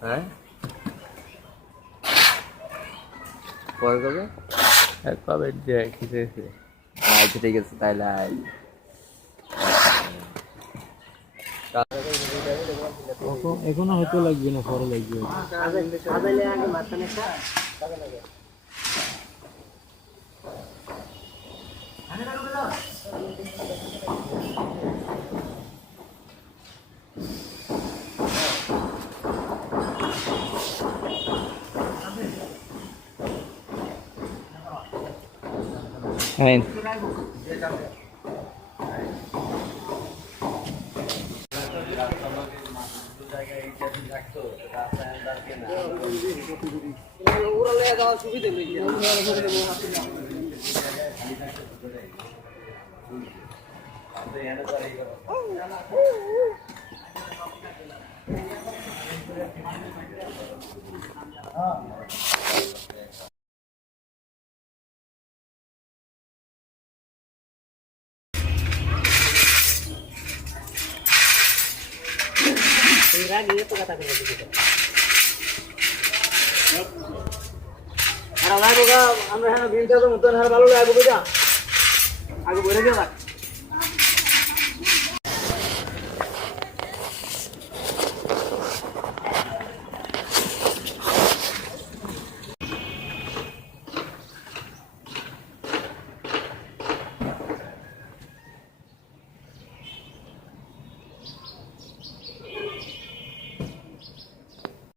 হ্যাঁ পরে কবে কবে খিচেছে। আচ্ছা ঠিক আছে তাহলে এখনো হয়তো লাগবে না, পরে লাগবে। হ্যাঁ আমরা হ্যাঁ বিনটা তো মতন ভালো লাগবে আগে বইরা গেল